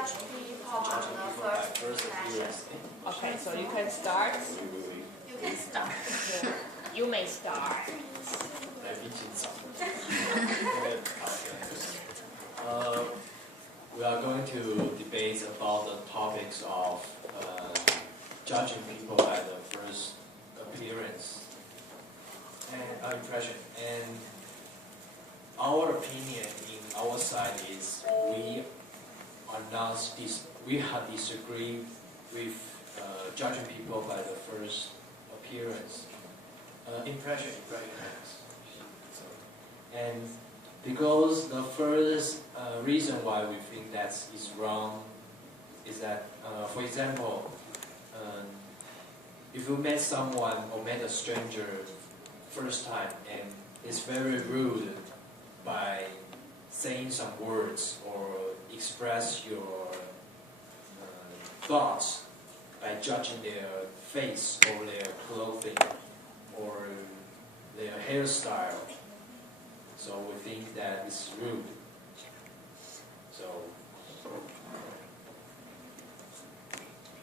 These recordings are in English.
judge people on the first impression. Okay, so you can start. You can start. You may start. We are going to debate about the topics of judging people by the first appearance and impression. And our opinion in our side is we have disagree with judging people by the first appearance, impression. And because the first reason why we think that is wrong is that, for example, if you met someone or met a stranger first time and it's very rude by saying some words or express your thoughts by judging their face or their clothing or their hairstyle. So we think that it's rude. So,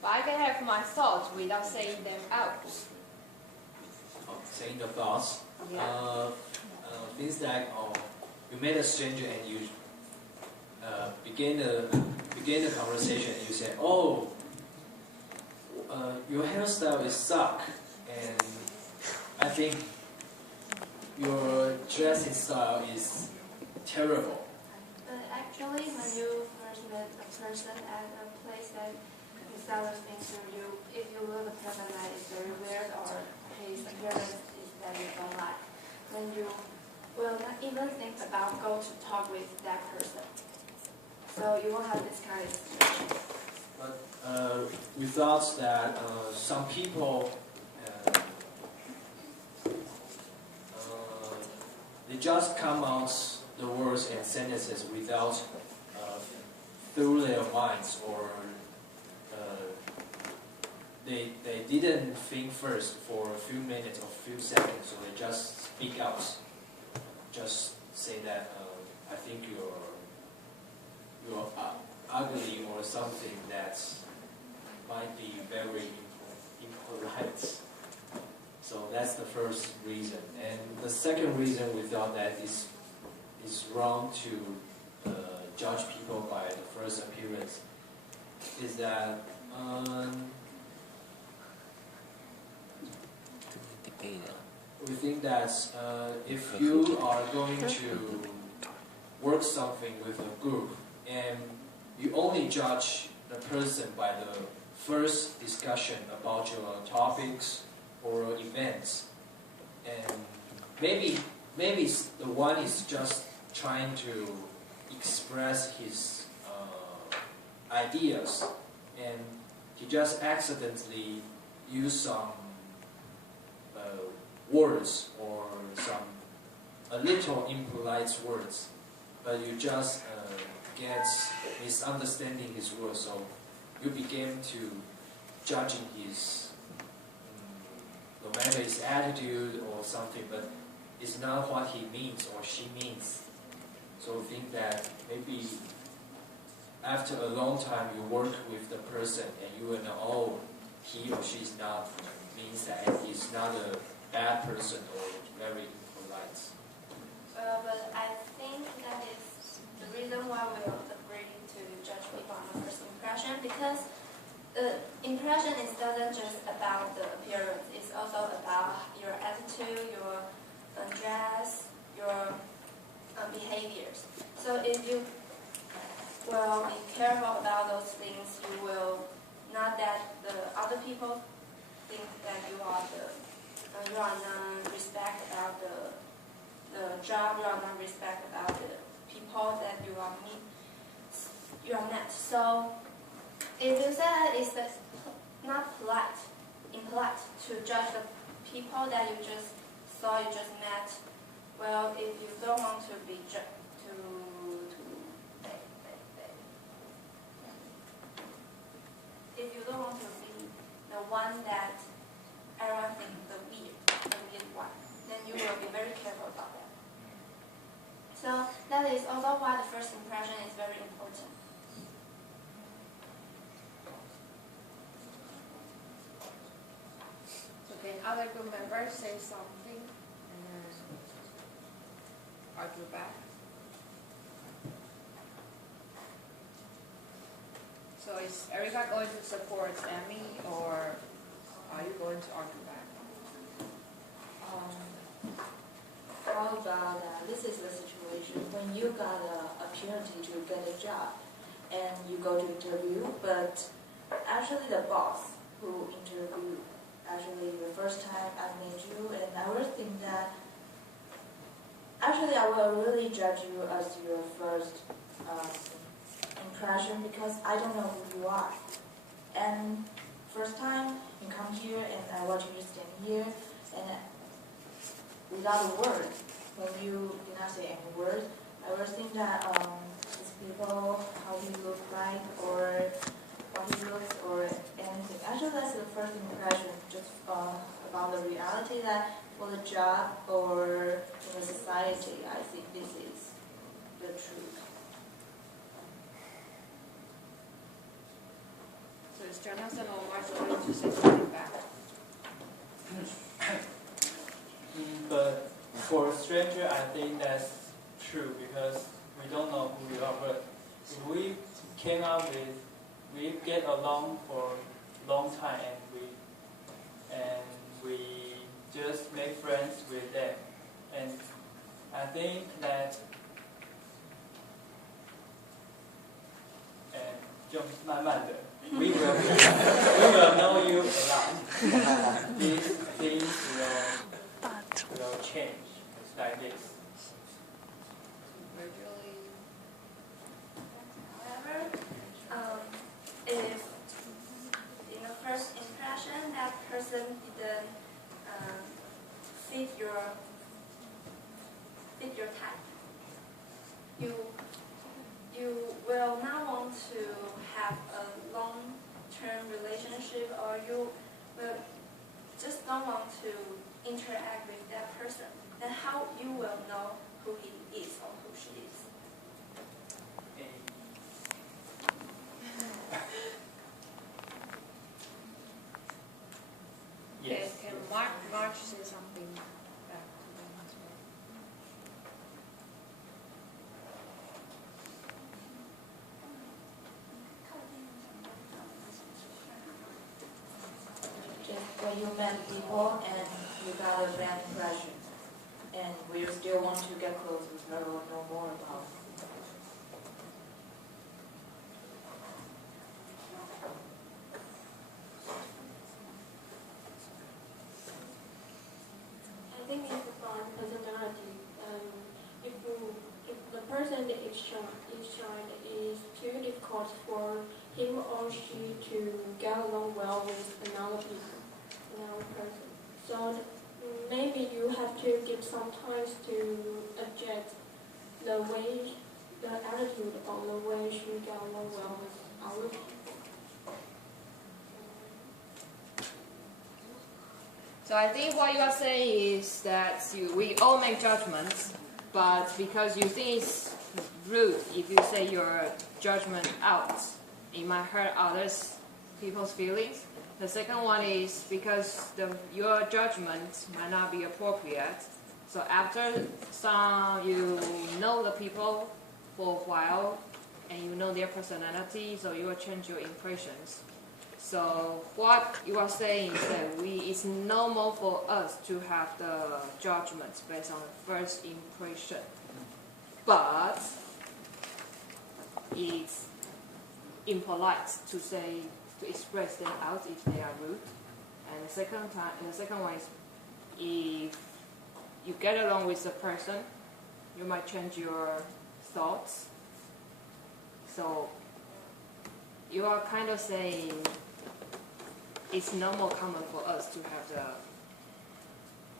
But I can have my thoughts without saying them out. saying the thoughts. Yeah. Things like, you met a stranger and you begin the conversation and you say, "Oh, your hairstyle is suck, and I think your dressing style is terrible." But actually, when you first met a person at a place that you saw those things to you, if you look at a person that is very weird or his appearance is that you don't like, then you will not even think about go to talk with that person. So you will have this kind of situation. But we thought that some people they just come out the words and sentences without through their minds, or they didn't think first for a few minutes or few seconds, so they just speak out, just say that I think you're ugly or something that might be very impolite. So that's the first reason. And the second reason we thought that is wrong to judge people by the first appearance is that we think that if you are going to work something with a group and you only judge the person by the first discussion about your topics or events, and maybe the one is just trying to express his ideas, and he just accidentally use some words or a little impolite words, but you just get misunderstanding his words, so you begin to judging his no matter his attitude or something, but it's not what he means or she means. So think that maybe after a long time you work with the person and you will know, oh, he or she is not means that he's not a bad person or very impolite. But I think that is the reason why we don't agree to judge people on the first impression, because the impression doesn't just about the appearance, it's also about your attitude, your dress, your behaviors. So if you will be careful about those things, you will not that the other people think that you are non-respect about the job, you are non-respect about the people that you are met. So if you say that it's not impolite to judge the people that you just saw, you just met, well, if you don't want to be if you don't want to be the one that everyone thinks the weird one, then you will be very careful about that. So that is also why the first impression is very important. another group member say something and then argue back. So is Erica going to support Amy, or are you going to argue back? How about this is the situation when you got an opportunity to get a job and you go to interview, but actually the boss who interviewed, actually the first time I met you, and I will think that actually I will really judge you as your first impression because I don't know who you are. And first time you come here and I watch you stand here and without a word, when you did not say any word, I will think that these people, how he look like, or what he looks, or anything. Actually, that's the first impression, just about the reality that for the job or in the society, I think this is the truth. So is Jonathan or Mark going to say something back? But for a stranger, I think that's true because we don't know who we are. But if we came out with, we get along for a long time and we just make friends with them. And I think that就慢慢的 we will know you a lot. These things will change. It's like this. However, if in the first impression that person didn't fit your type, you will not want to have a long-term relationship, or you will just don't want to interact with that person. Then how you will know who he is or who she is? Yes. Can March say something back to them as well? Just when you met people and you got a bad impression, and we still want to get close with her or know more about her. I think it's about personality. If the person that is shy is too difficult for him or she to get along well with another person. So maybe you have to give some time to adjust the attitude or the way she get along well with other people. So I think what you are saying is that we all make judgments, but because you think it's rude if you say your judgment out, it might hurt others, people's feelings. The second one is because your judgment might not be appropriate. So after you know the people for a while and you know their personality, so you will change your impressions. So what you are saying is that it's normal for us to have the judgments based on first impression, but it's impolite to express them out if they are rude. And the second one is if you get along with the person, you might change your thoughts. So you are kind of saying it's not more common for us to have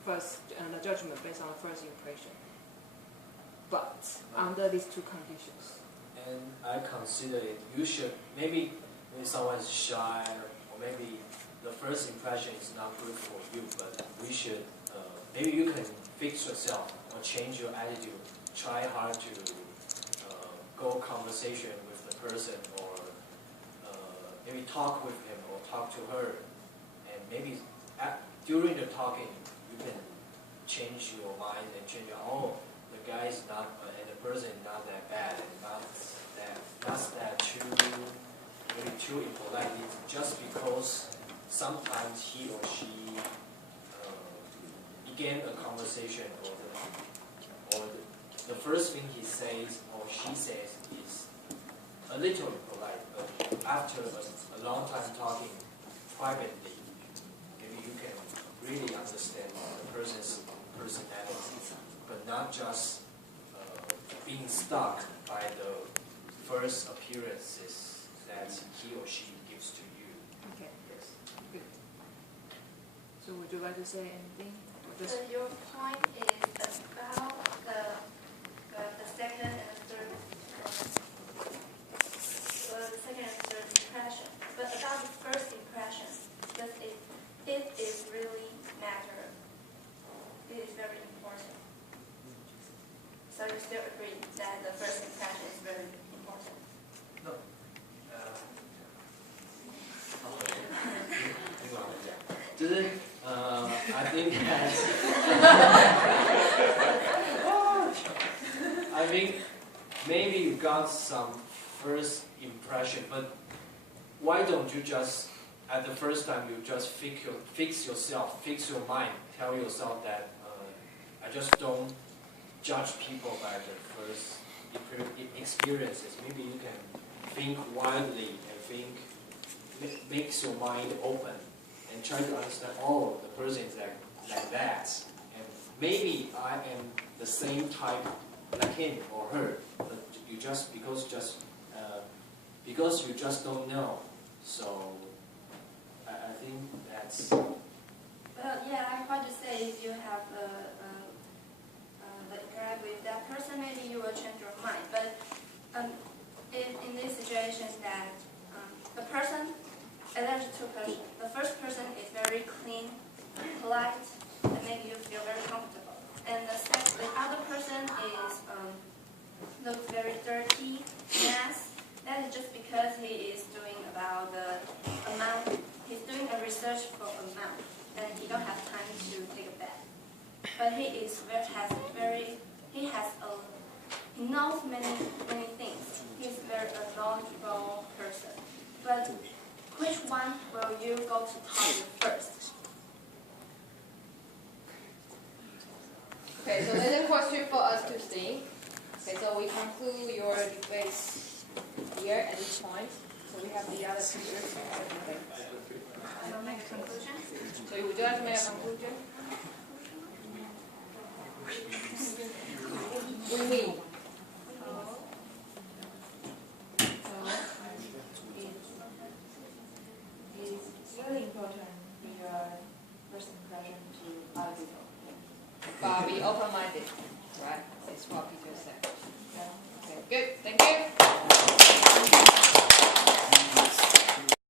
the judgment based on the first impression, but under these two conditions. And I consider it, you should, maybe someone is shy, or maybe the first impression is not good for you, but we should, maybe you can fix yourself or change your attitude. Try hard to go conversation with the person, or maybe talk with him or talk to her, and maybe during the talking, you can change your mind and change your, oh, the guy is not, and the person is not that bad, and not that too, really too impolite, just because sometimes he or she began a conversation, or the first thing he says or she says is a little impolite, but after a long time talking privately, maybe you can really understand the person's personality, but not just being stuck by the first appearances that he or she gives to you. Okay. Yes. Good. So would you like to say anything? Or So just your point is about the second and third, the second and third impression. But about the first impression, does it is really matter. It is very important. So you still agree that the first impression is very important? No. 就是I think that I think maybe you got some first impression, but why don't you just at the first time you just fix your mind, tell yourself that I just don't judge people by the first experiences. Maybe you can think widely and makes your mind open and try to understand, oh, the person is like that, and maybe I am the same type like him or her, but you just because you just don't know. So I think that's. Well, yeah, I want to say if you have interact with that person, maybe you will change your mind. But if in this situation that the person, and there's two persons. The first person is very clean, polite, and maybe you feel very comfortable. And the other person is looks very dirty, mess. That is just because he is doing about the amount. He's doing a research for amount, and he don't have time to take a bath. But he knows many things. He's very a knowledgeable person. But which one will you go to talk with first? Okay, so there's a question for us to think. Okay, so we conclude your debates here at this point. So we have the other speakers. Okay. I will make a conclusion. So would you like to make a conclusion? We. It's really important in your first impression to other people. But be open-minded, right? That's what Peter said. Yeah. Okay, good. Thank you.